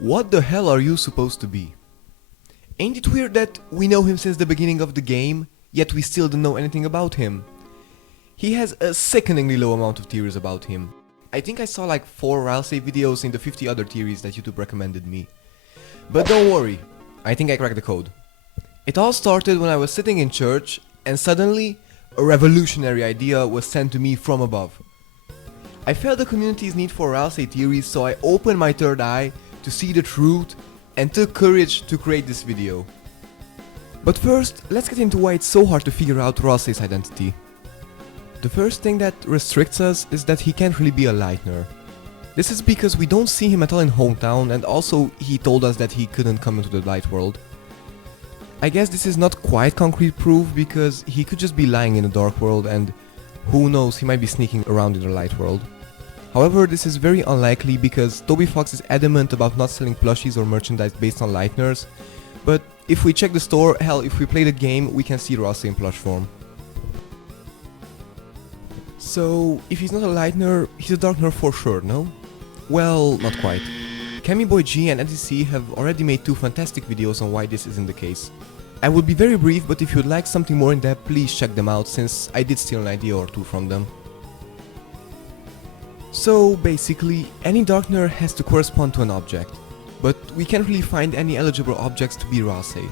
What the hell are you supposed to be? Ain't it weird that we know him since the beginning of the game, yet we still don't know anything about him? He has a sickeningly low amount of theories about him. I think I saw like 4 Ralsei videos in the 50 other theories that YouTube recommended me. But don't worry, I think I cracked the code. It all started when I was sitting in church and suddenly a revolutionary idea was sent to me from above. I felt the community's need for Ralsei theories, so I opened my third eye to see the truth and took courage to create this video. But first, let's get into why it's so hard to figure out Ralsei's identity. The first thing that restricts us is that he can't really be a lightner. This is because we don't see him at all in Hometown, and also he told us that he couldn't come into the light world. I guess this is not quite concrete proof because he could just be lying in the dark world, and who knows, he might be sneaking around in the light world. However, this is very unlikely because Toby Fox is adamant about not selling plushies or merchandise based on lightners, but if we check the store, hell, if we play the game, we can see Ralsei in plush form. So, if he's not a lightner, he's a darkner for sure, no? Well, not quite. Boy G and Eddy C have already made 2 fantastic videos on why this isn't the case. I will be very brief, but if you'd like something more in depth, please check them out, since I did steal an idea or 2 from them. So basically, any darkner has to correspond to an object, but we can't really find any eligible objects to be Ralsei.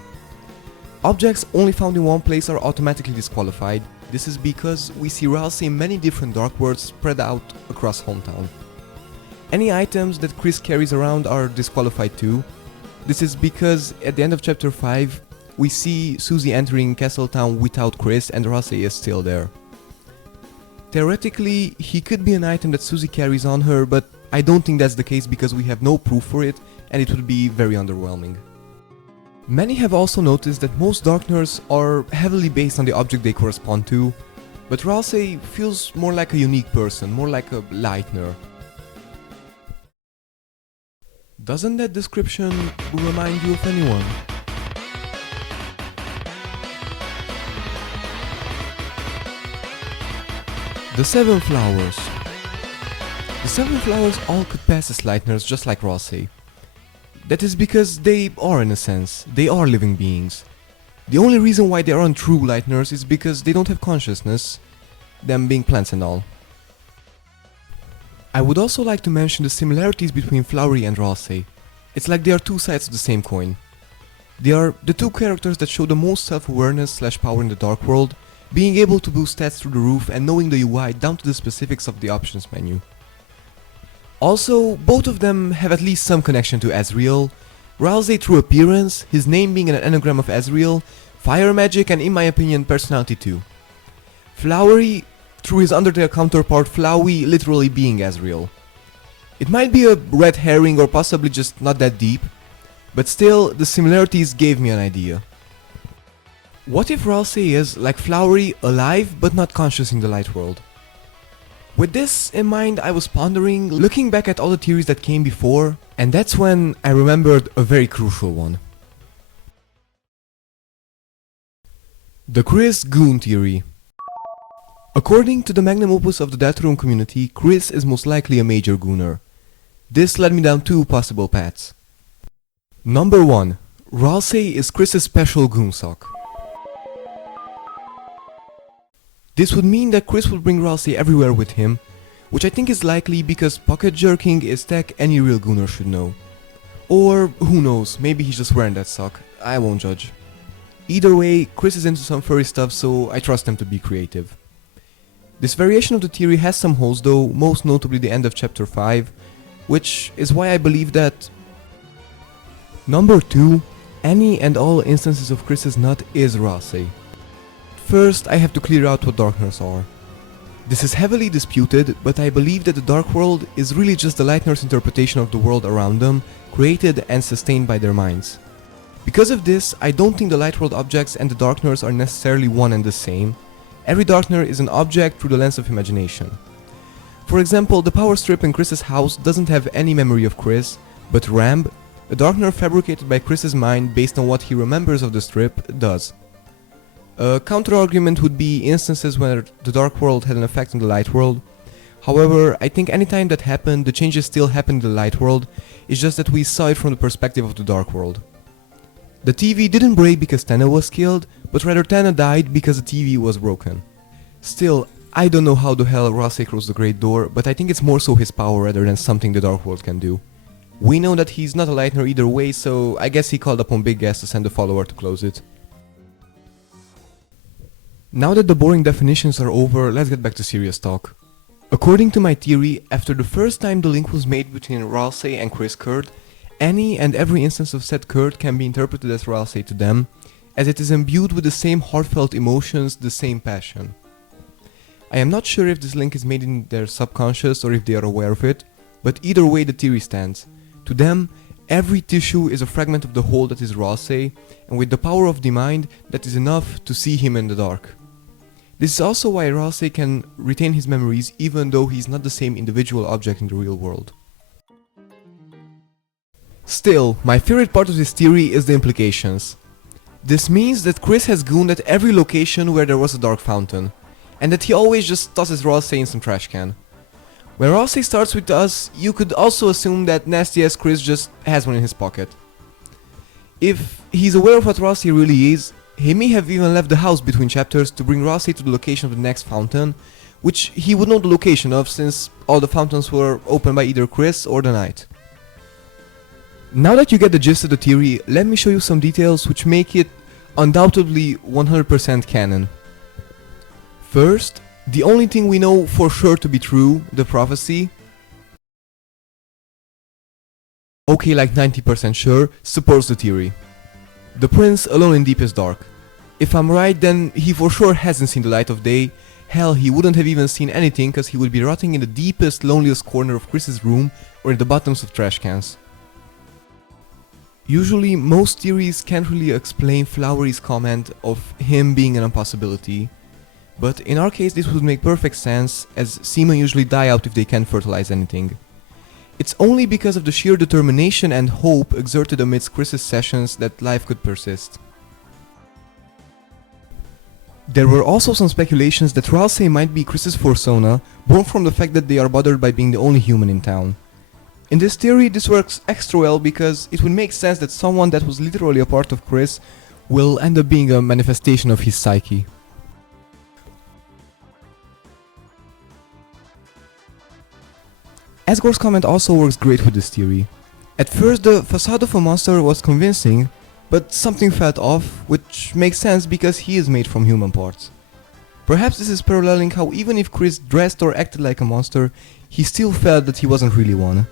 Objects only found in one place are automatically disqualified. This is because we see Ralsei in many different dark worlds spread out across Hometown. Any items that Kris carries around are disqualified too. This is because at the end of chapter 5, we see Susie entering Castletown without Kris and Ralsei is still there. Theoretically, he could be an item that Susie carries on her, but I don't think that's the case because we have no proof for it and it would be very underwhelming. Many have also noticed that most darkners are heavily based on the object they correspond to, but Ralsei feels more like a unique person, more like a lightner. Doesn't that description remind you of anyone? The 7 flowers. The 7 flowers all could pass as lightners just like Ralsei. That is because they are, in a sense, they are living beings. The only reason why they aren't true lightners is because they don't have consciousness, them being plants and all. I would also like to mention the similarities between Flowery and Ralsei. It's like they are 2 sides of the same coin. They are the 2 characters that show the most self-awareness / power in the dark world, being able to boost stats through the roof and knowing the UI down to the specifics of the options menu. Also, both of them have at least some connection to Azrael. Ralsei through appearance, his name being an anagram of Azrael, fire magic and in my opinion personality too. Flowery through his Undertale counterpart Flowey literally being Azrael. It might be a red herring or possibly just not that deep, but still the similarities gave me an idea. What if Ralsei is, like Flowery, alive but not conscious in the light world? With this in mind, I was pondering, looking back at all the theories that came before, and that's when I remembered a very crucial one. The Kris Goon theory. According to the magnum opus of the Deltarune community, Kris is most likely a major Gooner. This led me down 2 possible paths. Number 1. Ralsei is Kris's special Goon sock. This would mean that Kris would bring Ralsei everywhere with him, which I think is likely because pocket jerking is tech any real Gooner should know. Or, who knows, maybe he's just wearing that sock, I won't judge. Either way, Kris is into some furry stuff, so I trust him to be creative. This variation of the theory has some holes though, most notably the end of chapter 5, which is why I believe that... Number 2. Any and all instances of Kris's nut is Ralsei. First, I have to clear out what darkners are. This is heavily disputed, but I believe that the dark world is really just the lightner's interpretation of the world around them, created and sustained by their minds. Because of this, I don't think the light world objects and the darkners are necessarily one and the same. Every darkner is an object through the lens of imagination. For example, the power strip in Kris's house doesn't have any memory of Kris, but Ramb, a darkner fabricated by Kris's mind based on what he remembers of the strip, does. A counter-argument would be instances where the dark world had an effect on the light world. However, I think anytime that happened, the changes still happened in the light world, it's just that we saw it from the perspective of the dark world. The TV didn't break because Tana was killed, but rather Tana died because the TV was broken. Still, I don't know how the hell Ralsei crossed the Great Door, but I think it's more so his power rather than something the dark world can do. We know that he's not a lightner either way, so I guess he called upon Big Gas to send a follower to close it. Now that the boring definitions are over, let's get back to serious talk. According to my theory, after the first time the link was made between Ralsei and Kris Kurt, any and every instance of said Kurt can be interpreted as Ralsei to them, as it is imbued with the same heartfelt emotions, the same passion. I am not sure if this link is made in their subconscious or if they are aware of it, but either way the theory stands. To them, every tissue is a fragment of the whole that is Ralsei, and with the power of the mind, that is enough to see him in the dark. This is also why Ralsei can retain his memories even though he is not the same individual object in the real world. Still, my favorite part of this theory is the implications. This means that Kris has Goon at every location where there was a dark fountain, and that he always just tosses Ralsei in some trash can. When Ralsei starts with us, you could also assume that nasty ass Kris just has one in his pocket. If he's aware of what Ralsei really is, he may have even left the house between chapters to bring Ralsei to the location of the next fountain, which he would know the location of since all the fountains were opened by either Kris or the Knight. Now that you get the gist of the theory, let me show you some details which make it undoubtedly 100% canon. First, the only thing we know for sure to be true, the prophecy, okay, like 90% sure, supports the theory. The prince alone in deepest dark. If I'm right, then he for sure hasn't seen the light of day. Hell, he wouldn't have even seen anything cause he would be rotting in the deepest, loneliest corner of Kris's room or in the bottoms of trash cans. Usually, most theories can't really explain Flowery's comment of him being an impossibility. But in our case this would make perfect sense, as semen usually die out if they can't fertilize anything. It's only because of the sheer determination and hope exerted amidst Kris's sessions that life could persist. There were also some speculations that Ralsei might be Kris's persona, born from the fact that they are bothered by being the only human in town. In this theory this works extra well because it would make sense that someone that was literally a part of Kris will end up being a manifestation of his psyche. Asgore's comment also works great with this theory. At first the facade of a monster was convincing, but something felt off, which makes sense because he is made from human parts. Perhaps this is paralleling how even if Kris dressed or acted like a monster, he still felt that he wasn't really one.